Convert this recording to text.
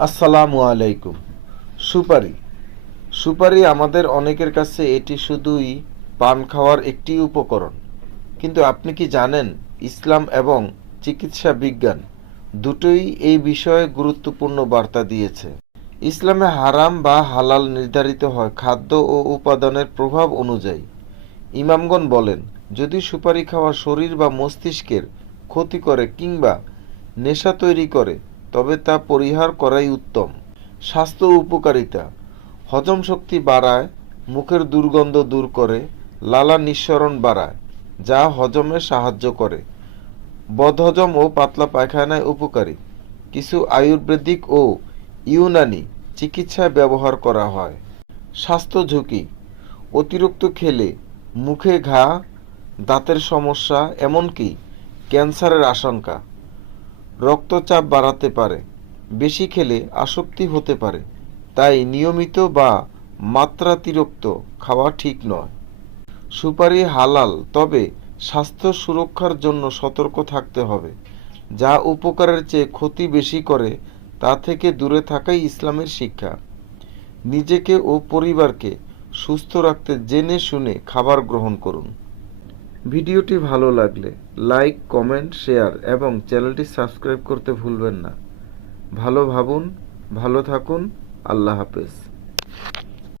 আসসালামু আলাইকুম। সুপারি সুপারি আমাদের অনেকের কাছে এটি শুধুই পান খাওয়ার একটি উপকরণ, কিন্তু আপনি কি জানেন ইসলাম এবং চিকিৎসা বিজ্ঞান দুটোই এই বিষয়ে গুরুত্বপূর্ণ বার্তা দিয়েছে। ইসলামে হারাম বা হালাল নির্ধারিত হয় খাদ্য ও উপাদানের প্রভাব অনুযায়ী। ইমামগণ বলেন, যদি সুপারি খাওয়া শরীর বা মস্তিষ্কের ক্ষতি করে কিংবা নেশা তৈরি করে তবে তা পরিহার করাই উত্তম। স্বাস্থ্য উপকারিতা: হজম শক্তি বাড়ায়, মুখের দুর্গন্ধ দূর করে, লালা নিঃসরণ বাড়ায়, যা হজমে সাহায্য করে, বদহজম ও পাতলা পায়খানায় উপকারী। কিছু আয়ুর্বেদিক ও ইউনানি চিকিৎসায় ব্যবহার করা হয়। স্বাস্থ্য ঝুঁকি: অতিরিক্ত খেলে মুখে ঘা, দাঁতের সমস্যা, এমনকি ক্যান্সারের আশঙ্কা। রক্তচাপ বাড়াতে পারে, বেশি খেলে আসক্তি হতে পারে, তাই নিয়মিত বা মাত্রাতিরিক্ত খাওয়া ঠিক নয়। সুপারি হালাল, তবে স্বাস্থ্য সুরক্ষার জন্য সতর্ক থাকতে হবে। যা উপকারের চেয়ে ক্ষতি বেশি করে তা থেকে দূরে থাকাই ইসলামের শিক্ষা। নিজেকে ও পরিবারকে সুস্থ রাখতে জেনে শুনে খাবার গ্রহণ করুন। ভিডিওটি ভালো লাগলে লাইক, কমেন্ট, শেয়ার এবং চ্যানেলটি সাবস্ক্রাইব করতে ভুলবেন না। ভালো ভাবুন, ভালো থাকুন। আল্লাহ হাফেজ।